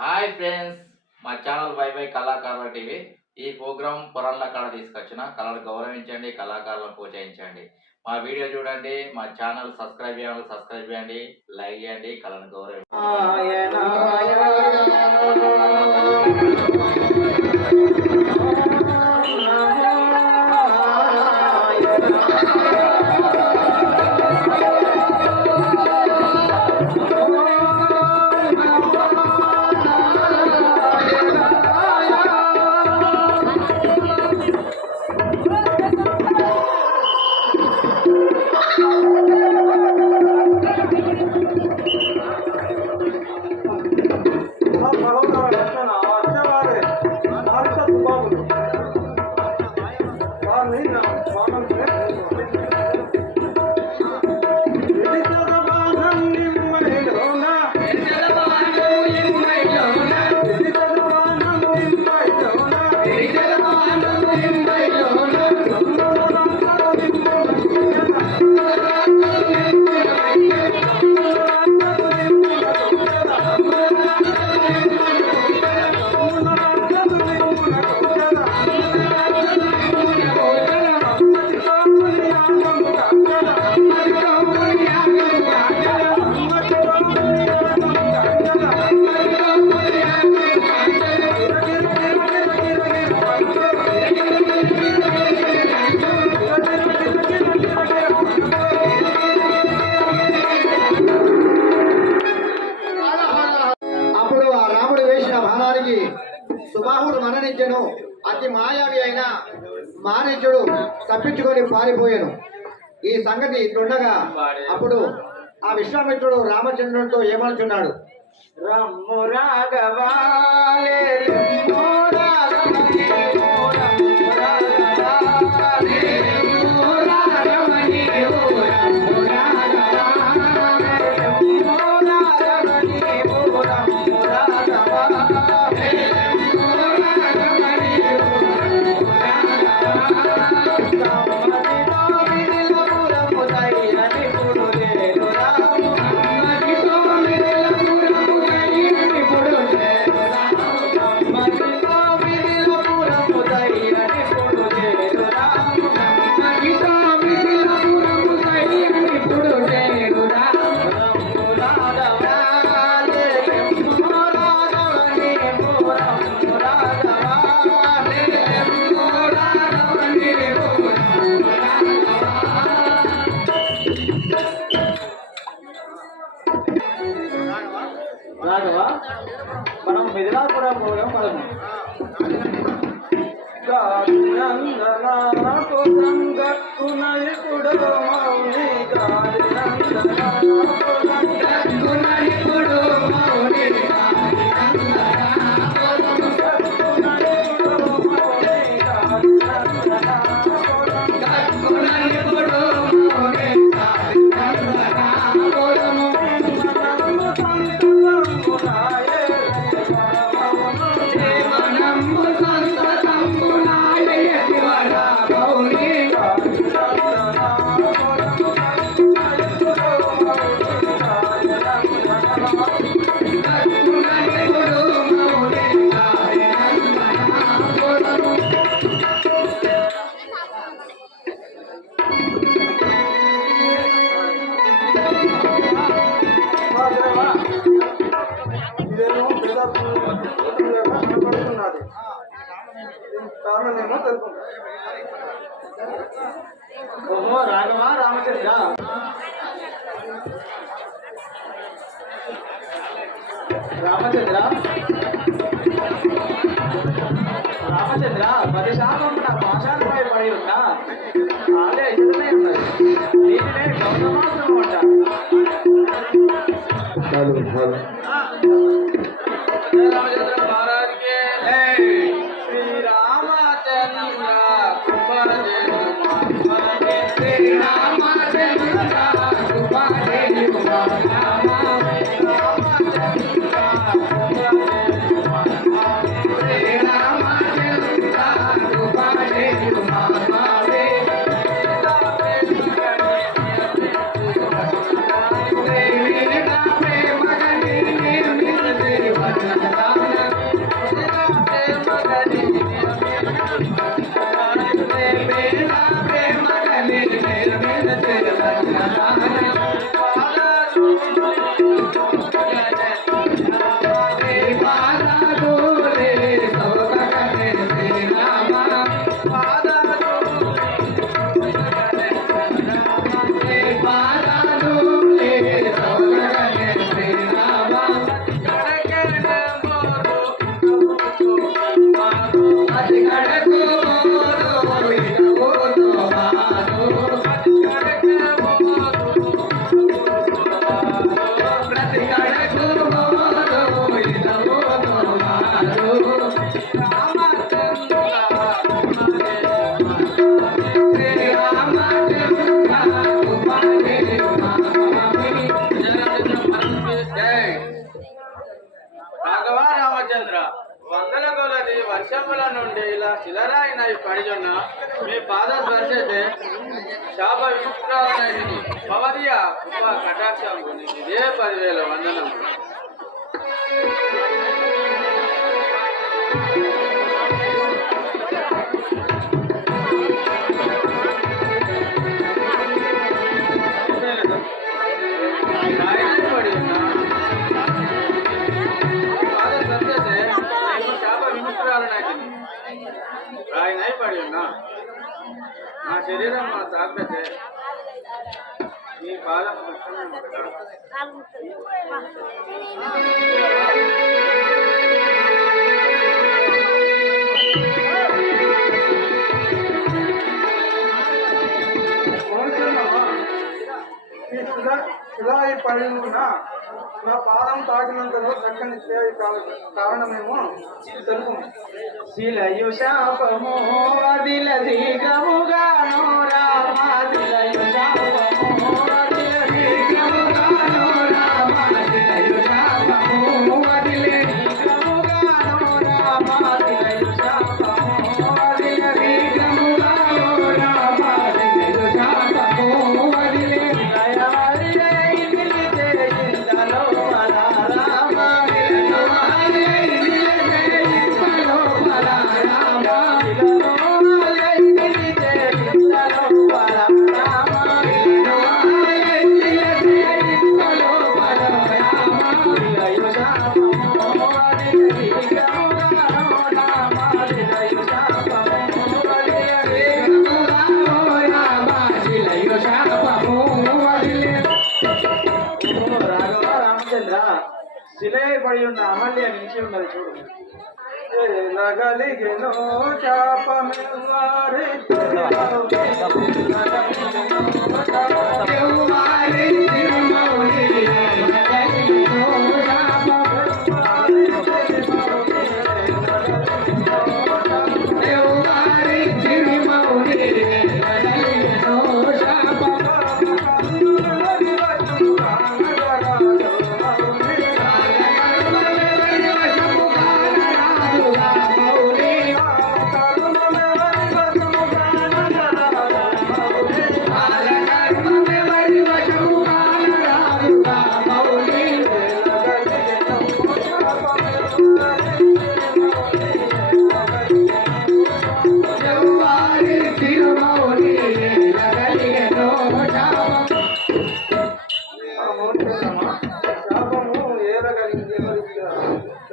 Hi friends, మా channel by by కళాకారుల TV. ఈ ప్రోగ్రాం పొరల్ల కాడ తీసుకొచ్చిన కళను గౌరవించండి, కళాకారులను ప్రోత్సహించండి. మా వీడియో చూడండి, మా ఛానల్ సబ్స్క్రైబ్ చేయండి, లైక్ చేయండి, కళను గౌరవించండి. సుబాహుడు మరణించెను. అతి మాయావి అయిన మారీచుడు తప్పించుకొని పారిపోయాను. ఈ సంగతి ఇట్లుండగా అప్పుడు ఆ విశ్వామిత్రుడు రామచంద్రుడితో ఏమనుచున్నాడు? రమ్ము రాఘవా రాఘవ, మనం మిథిలాపురం పోవడం కలము. ఓహో రాఘవ, రామచంద్ర, రామచంద్ర, రామచంద్ర, 10 శాతం నా పాశాలపై పడి ఉన్నా ఆలే ఎదురునే ఉన్నది. దీనినే గౌతమాశ్రమం అంట. రామచంద్ర మహారాజ్కే శ్రీరామచంద్ర రామచంద్ర, వందల కొలది వర్షముల నుండి ఇలా శిలరాయినై పడియున్న మీ పాద స్పర్శతే శాప విముక్తురాలనైతిని. భవదీయ కృపా కటాక్షము ఇదే 10,000 వందనం. రాయినై పడి ఉన్నా నా శరీరం నా తాకతే మీ పాదం శిలాయి పడి ఉన్న నా పాదం తాకినంతలో చక్కని శ్రేయ కారణమేమో తెలుపు. శిలయు శాపము అదిల దీర్ఘముగాను రామ, శిలయు శాపము అదిల దీర్ఘముగాను రామ, శిలయు శాపము అదిల దీర్ఘముగాను రామ, శిలయు శాపము అదిల దీర్ఘముగాను రామ, శిలయు శాపము అదిల శిలయ పడి ఉన్న అమల్య నిలిచి ఉన్నది చూడు. ఎలగలిగెనో చాపమెవ్వారి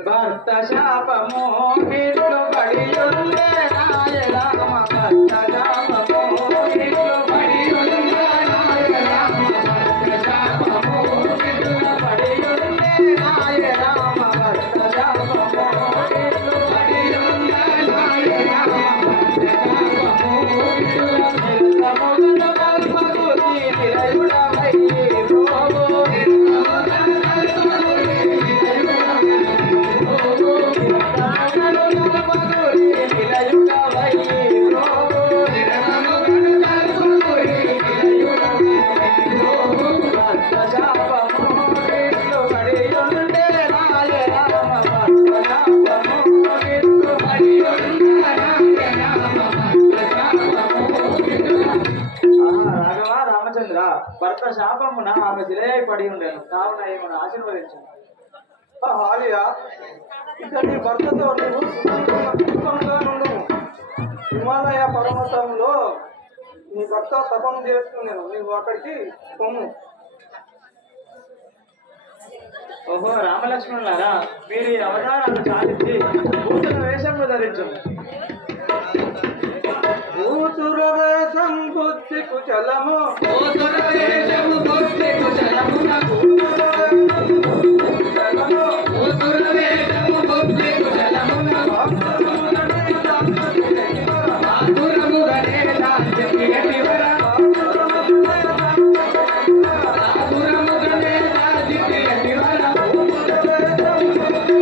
భర్త శాపము ఇట్లు పడియుండే నాయ రామ, భర్త శాపము ఇట్లు పడియుండే నాయ రామ, భర్త శాపము ఇట్లు పడియుండే నాయ రామ, భర్త శాపము ఇట్లు పడియుండే నాయ రామ, భర్త శాపము ఇట్లు నిర్గముగను కల్పగుని నిరయుడవై రోగో రామచంద్ర, భర్త శాపమున ఆమె శిలయై పడి ఉండేను, కావున ఏమను ఆశీర్వదించను. హాలియా, ఇక నీ భర్తతో నువ్వు సుఖంగా ఉండవు. హిమాలయ పర్వతంలో నీ భర్త తపం చేస్తున్నాను, నువ్వు అక్కడికి పొమ్ము. ఓహో రామలక్ష్మణులారా, మీరు ఈ అవతారాన్ని చాలించి భూతుల వేషంలో ధరించు. భూతుర వేషం బుద్ధి కుశలము, భూతుల వేషము బుద్ధి కుశలమున, భూతుల వేషము బుద్ధి కుశలమున, ఆతురముగనే దాస్యమి ఎటివర, ఆతురముగనే దాస్యమి ఎటివర, భూతుల వేషము బుద్ధి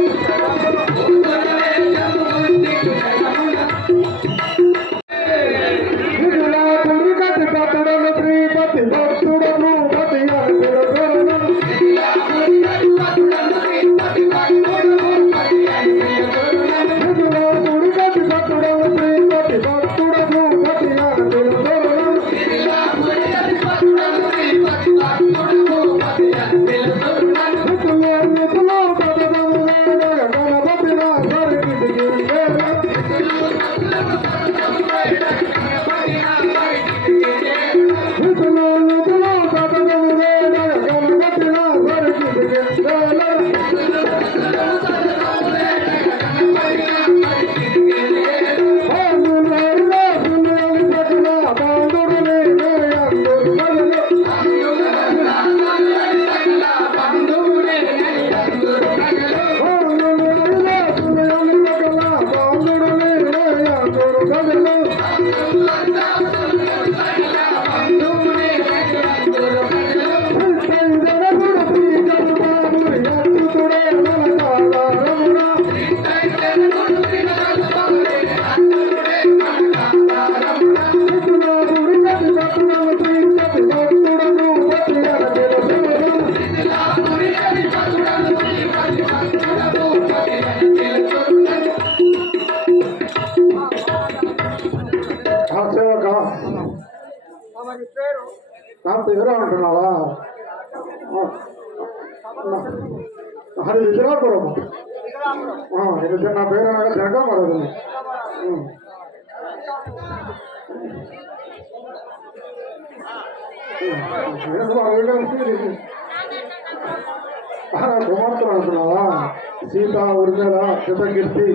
కుశలమున. శ్రీపతి నా పేరు అంటున్నావా? అది విజయపురం. ఇది నా పేరు అనగా జగ మరదు. కుమార్తెలు అంటున్నావా? సీత, ఉర్మిళ, చితకీర్తి,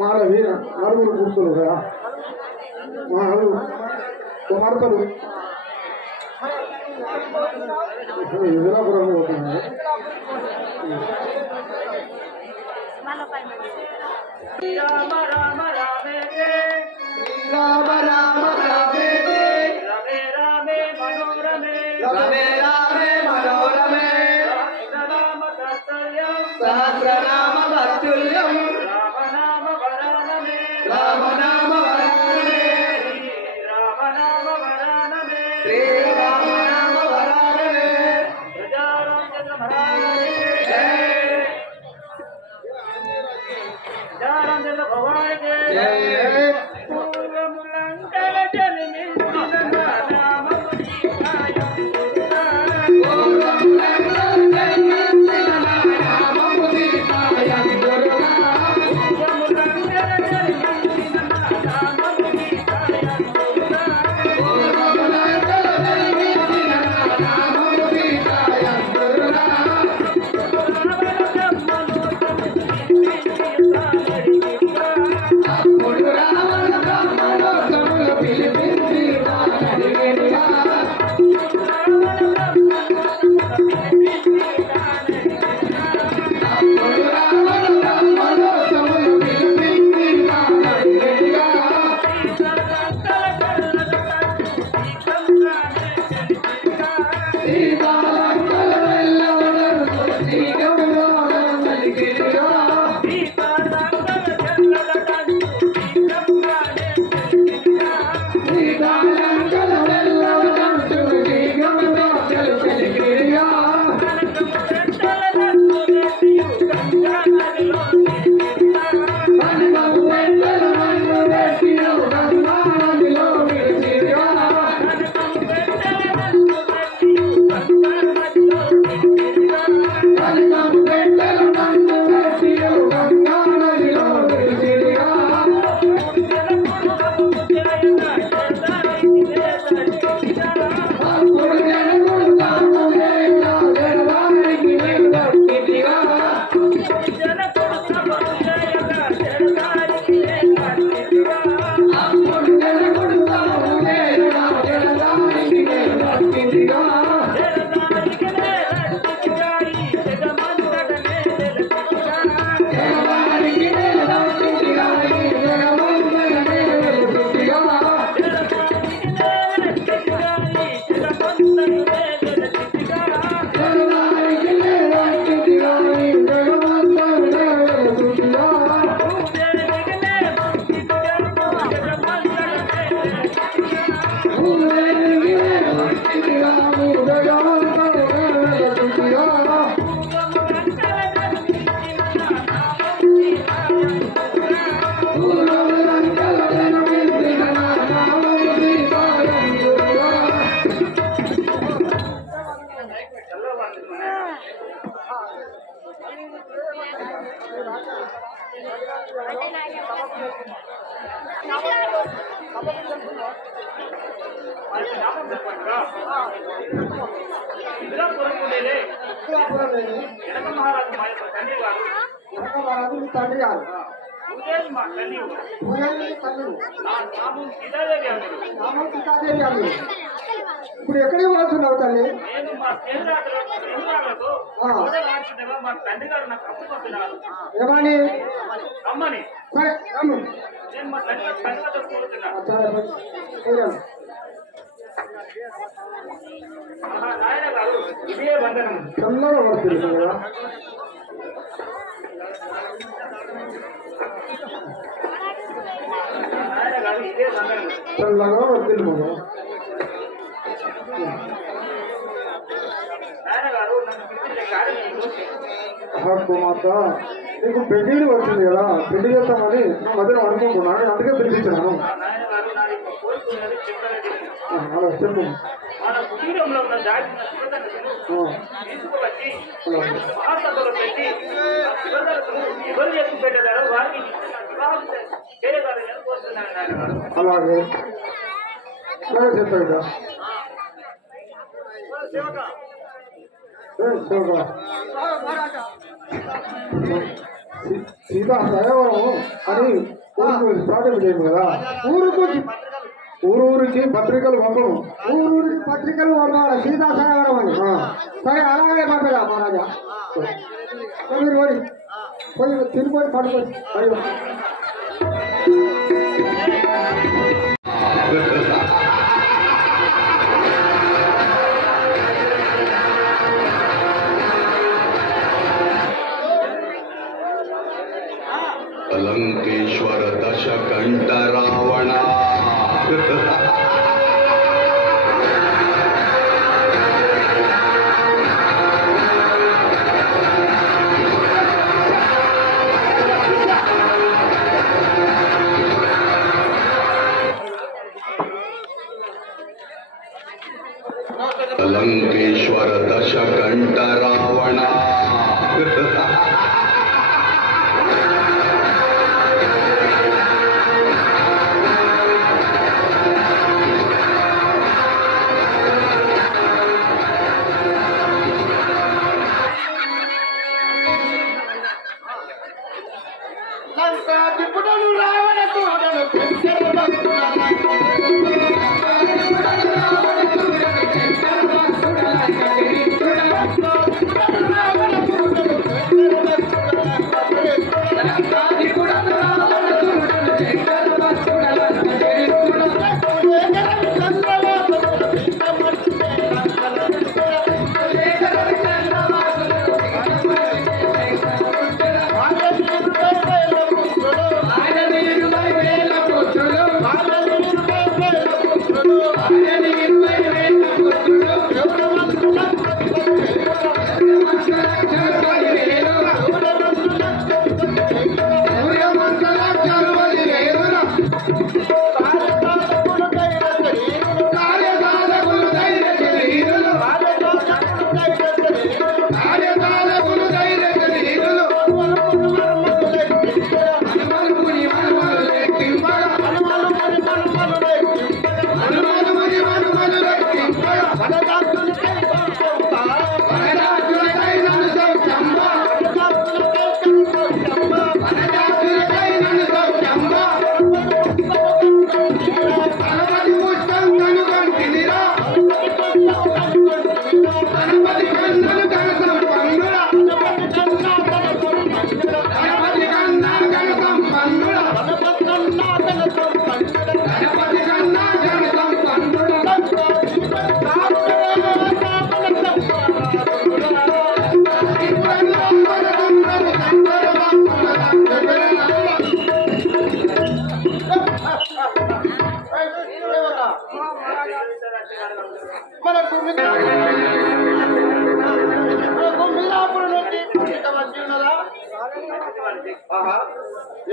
మాలవి, నలుగురు కూతురు కదా, మా నలుగురు కుమార్తెలు విజయపురం అవుతుంది. రామ రామ రామే రామ రామ రామే రమే రామే మనోరమే రమే రామే మనోరమే రామ తత్తుల్యం సహస్రనామ తత్తుల్యం రామనామ వరానమే రామనామ వరాననే రామనామ వరానమే శ్రీ రామనామ వరాననే ప్రజారామచంద్ర మహారాజే జై ప్రజారామచంద్ర భగవానికి జై పూర్వములంకల జన్మించిన నామము నీకాయం తండ్రి గారు సీతాదేవి గారు ఇప్పుడు ఎక్కడికి పోతున్నావు తల్లి? ఏమని? సరే రమ్ము. చల్లగా పడుతుంది కదా. చల్లగా పడుతుంది కదా. మాత నీకు పెళ్లి వచ్చింది కదా, పెళ్లి చేస్తామని నా మధ్యలో అనుకుంటున్నాను, అందుకే పిలిపించాను. కోరుకున్నది చెప్పలేదు. అలా చెప్పు. మన కుటీరంలో ఉన్న దాచిన శివధనుసును తీసుకువచ్చి మహాసభలో పెట్టి ఆ శివధనుసును ఎవరు ఎత్తి పెట్టారో వారికి వివాహం చేయగలని కోరుతున్నాను నాన్నగారు. అలాగే సరే చెప్పాడు. సీతా దయవరం అని ఊరికి స్టార్టింగ్ చేయము కదా. ఊరికి పత్రికలు పంపను. ఊరికి పత్రికలు పంపాలి సీతా దయవరం అని. సరే అలాగే పంపదా మహారాజా. మీరు పోయి పోయి తిరిగిపోయి పడుకోండి. अलंकेश्वर दशकंठ रावण अलंकेश्वर दशकंठ रावण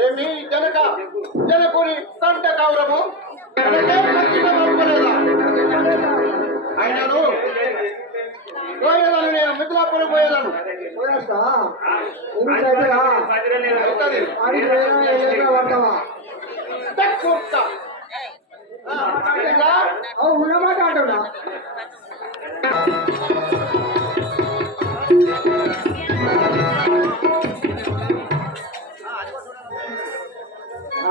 ఏమి జనకుని కంట కౌరము ఆయనను పోయేదాను. నేను మిథిలాపురం పోయేదాను. ఉన్నమాట అంటున్నా.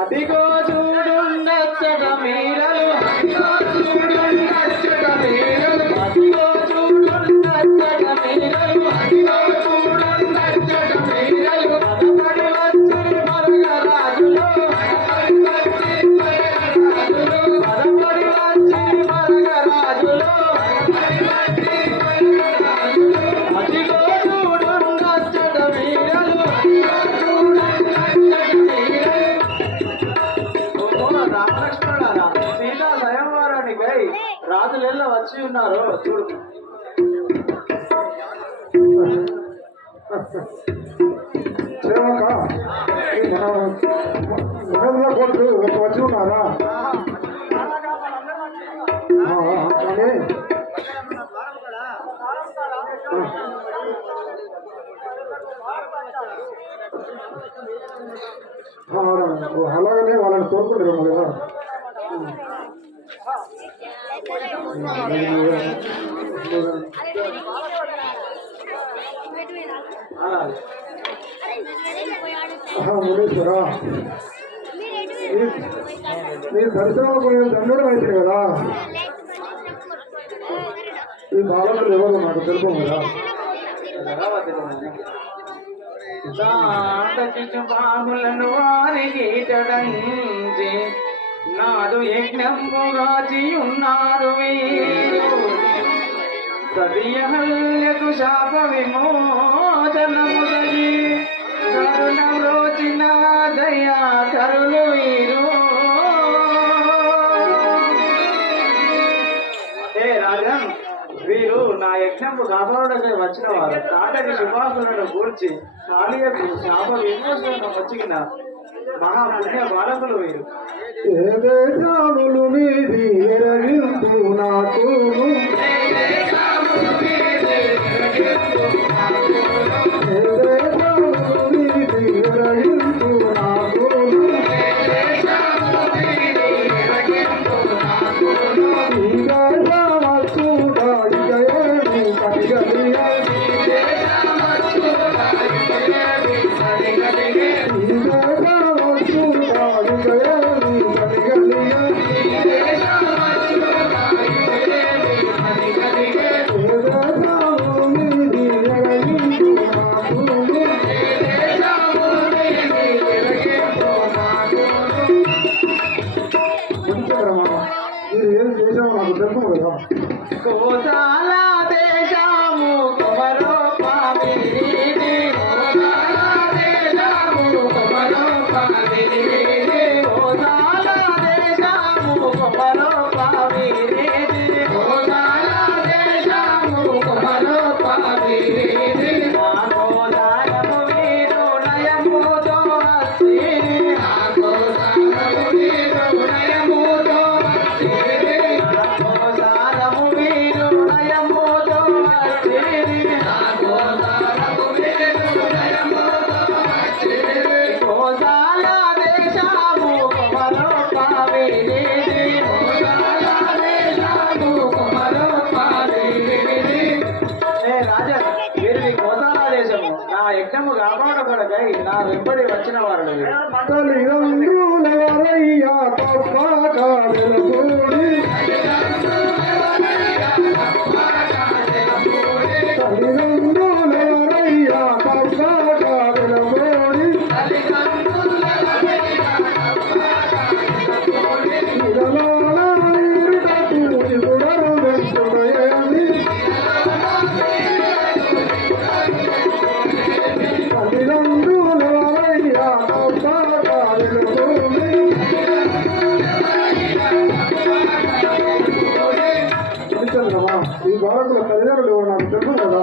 అదిగో చూడుండచ్చట మీరలు, అదిగో చూడుండచ్చట మీరలు, అదిగో చూడుండచ్చట మీరలు, అదిగో చూడుండచ్చట మీరలు. పదపడి వచ్చి మరగరాజులు, పదపడి వచ్చి మరగరాజులు, పదపడి వచ్చి మరగరాజులు, పదపడి వచ్చి మరగరాజులు. అదిగో చూడుండచ్చట మీరలు, అదిగో చూడుండచ్చట మీరలు. రామలక్ష్మణులారా, సీతా స్వయంవరానికై రాజులెల్ల వచ్చి ఉన్నారు చూడు. కొడుకు వచ్చి ఉన్నారా? అలాగనే వాళ్ళని తోడుకుంటారేమో కదా. మునీశ్వరా, మీరు దర్శనం పోయిన దండడం అవుతుంది కదా. ఈ బాలకులు ఎవరు నాకు తెలుసు కదా. బాబులను వారికి తడంచి నాదు యజ్ఞంగాచి ఉన్నారు వీరు సవియహల్యకు శాప విమోచనము దగి కరుణ రోచిన దయా కరులు వీరు. హే రాజన్, వీరు నా యజ్ఞము కాపాడకై వచ్చిన వారు తాటకి శుభాసులను కూర్చి కాళీయకు శాప విమోచనం వచ్చిన మహాపుణ్య బాలకులు వీరు. ఏ దేశాములు మీది ఎరగింపు నాకు కోసాల దేశము కొమరో పామిరి కోసాల దేశము కొమరో పామిరి కోసాల దేశము కొమరో పామిరి కోసాల దేశము కొమరో పామిరి కోసాలము వీరు నయముతో హస్తి కోసాలము వీరు నయముతో హస్తి యజ్ఞము కాపాడబడకై నా వెంబడి వచ్చిన వారు తల్లిదండ్రులెవరయ్యా తప్పకాలెలపూడి తల్లిదండ్రులెవరయ్యా తప్పకాలెలపూడి ఈ బాలకుల తల్లిదండ్రులు నాకు తెలుసు కదా.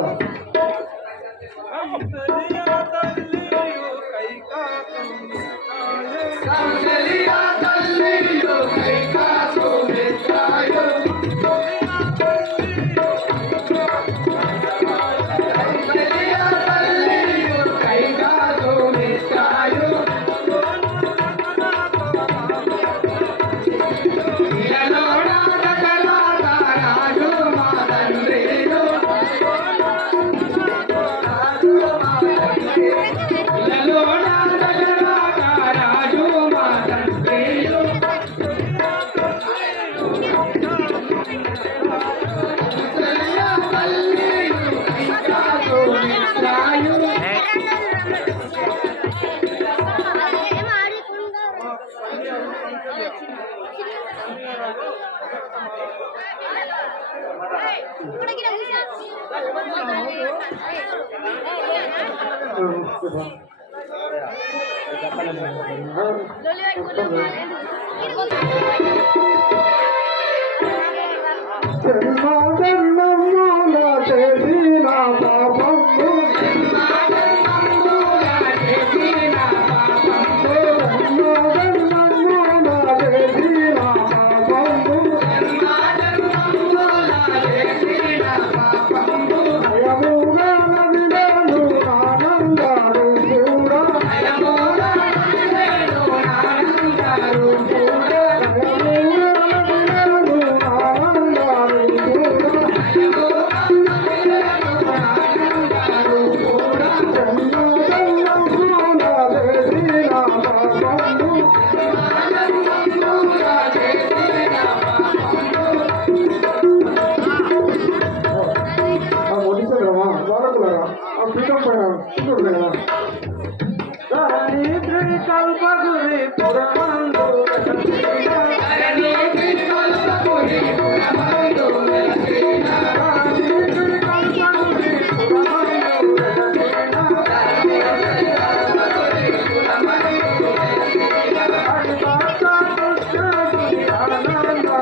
ఆనందాలు కూడా పురమందు వెలసిన ధరణి కల్పపురి పురమందు వెలసిన ధరణి కల్పపురి పురమందు వెలసిన ధరణి కల్పపురి పురమందు వెలసిన హరిమాత కృష్ణుని ఆనందముతో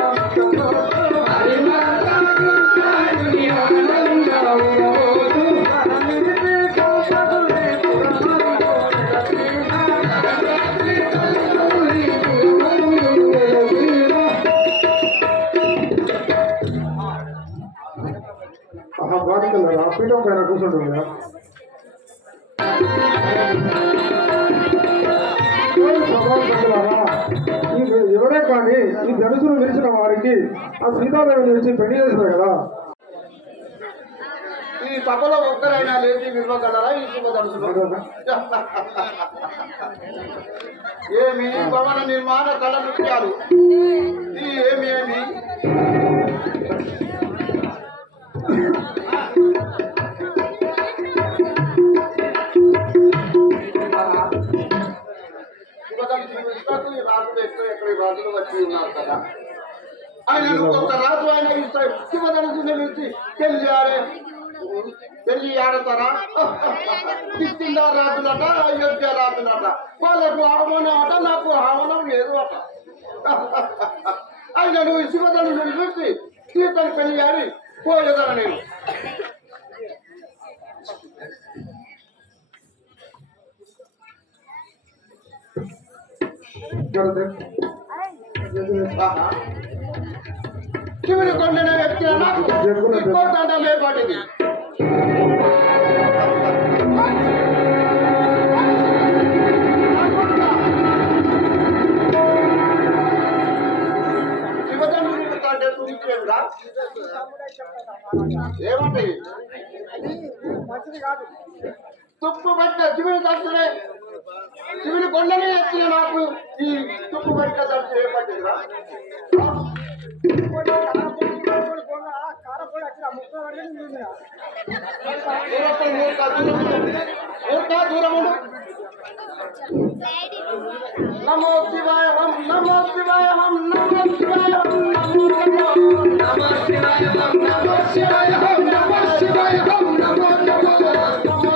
హరిమాత కృష్ణుని ఆనందముతో బాధితులారా పీఠం పైన కూర్చుంటుంది కదా సభాసభ్యులారా ఎవరే కానీ ఈ ధనుసును విరిచిన వారికి ఆ సీతాదేవిని వచ్చి పెళ్లి చేసినారు కదా ఈ సభలో ఒక్కరైనా లేచి నిలవగలరా ఈ శుభ ధనుసులో? ఏమి భవన నిర్మాణ కళ నృత్యాలు ఈ ఏమి రాజులు ఎక్కడ రాజులు వచ్చి ఉన్నారు కదా ఆయన ఒక రాజు ఆయన శివధనుసుని పిలిచి పెళ్లి ఆడతారా? కిష్కింద రాజులట అయోధ్య రాజులట వాళ్ళకు ఆహ్వానం అట నాకు ఆహ్వానం లేదు అట. ఆయన నువ్వు శివధనుసుని పిలిచి సీతను పెళ్లి ఆడి పోయేదా నేను శివుని కొండనే వ్యక్తి లేపాటిది శివధనుడి కంటే చూపించేవిరా ఏమంటే తుప్పు పట్టిన శివుని దర్శనే శివుని కొండనే ఎక్కిన నాకు ఈ తుప్పు పట్టిన దర్శనం ఏర్పడిందిరా దూరముడు నమో శివాయ హం నమో శివాయ హం నమో శివాయ హం నమో శివాయ హం నమో శివాయ హం నమో శివాయ హం నమో నమో నమో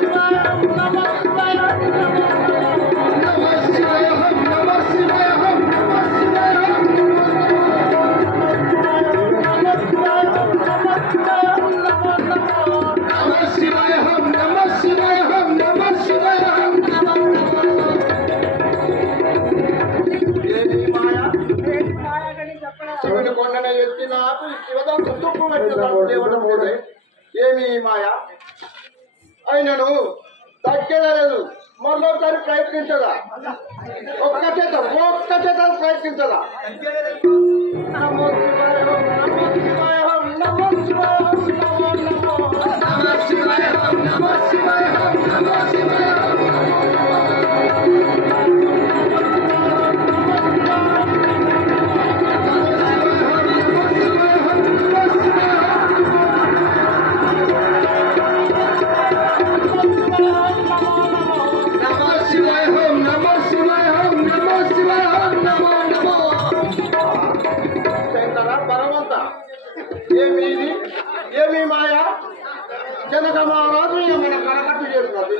శివాయ హం నమో శివాయ హం నమో శివాయ హం నమో శివాయ హం నమో శివాయ హం నమో శివాయ హం శివుని కొండన ఎత్తి నాకు శివదాసు తుప్పు పెట్టిన ఏమి మాయ అయినను తగ్గలేదు మరోసారి ప్రయత్నించదా ఒక్క చేత ప్రయత్నించదా నమో శివాయ హం నమో శివాయ హం నమో శివాయ హం నమో శివాయ హం నమో శివాయ హం ఏమి మాయా జనక మహారాజు మన కనకట్టు చేస్తున్నారు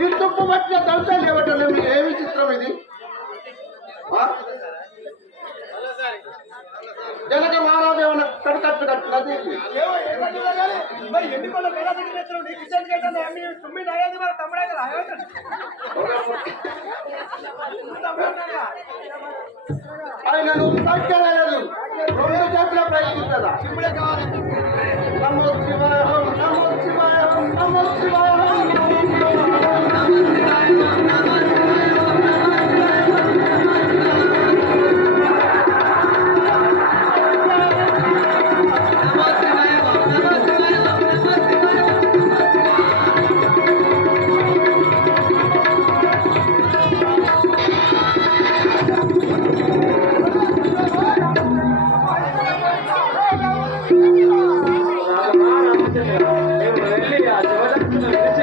ఈ తుప్పు పట్టిన దర్శనం ఇవ్వటం ఏమి చిత్రం ఇది జనక మహారాజు ఏమన్నా కడకట్టు కట్టినది ఆయన నువ్వు తగ్గలేదు రెండు చేతుల ప్రయత్నించదా నమో శివాయ హం నమో శివాయ హం నమో శివాయ హం వెళ్ళి ఆ శివదర్శనం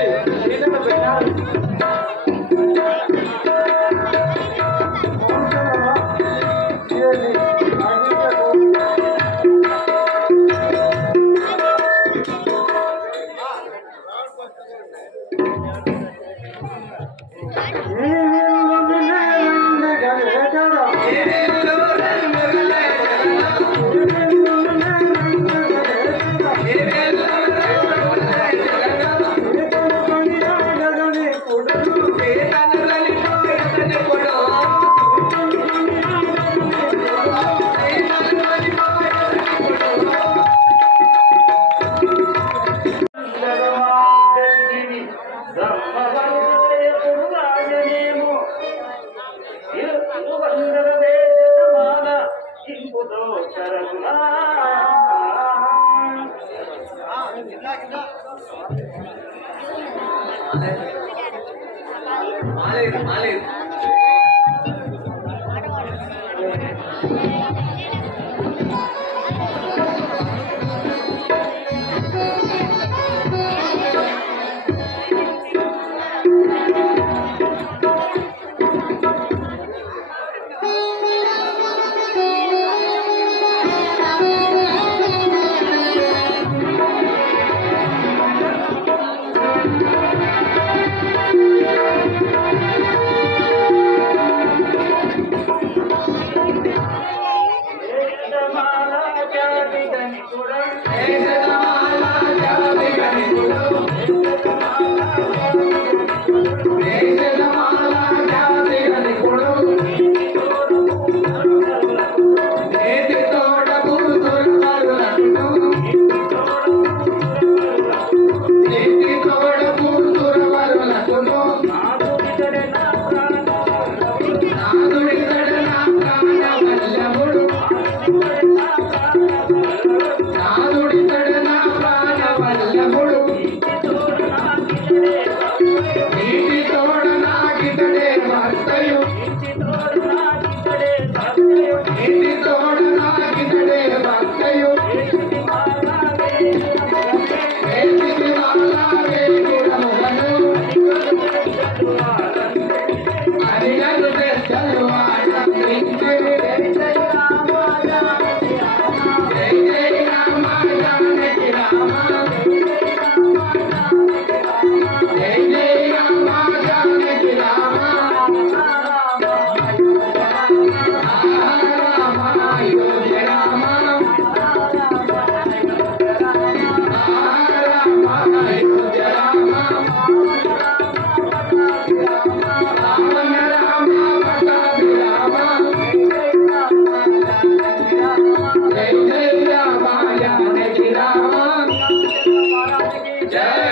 జై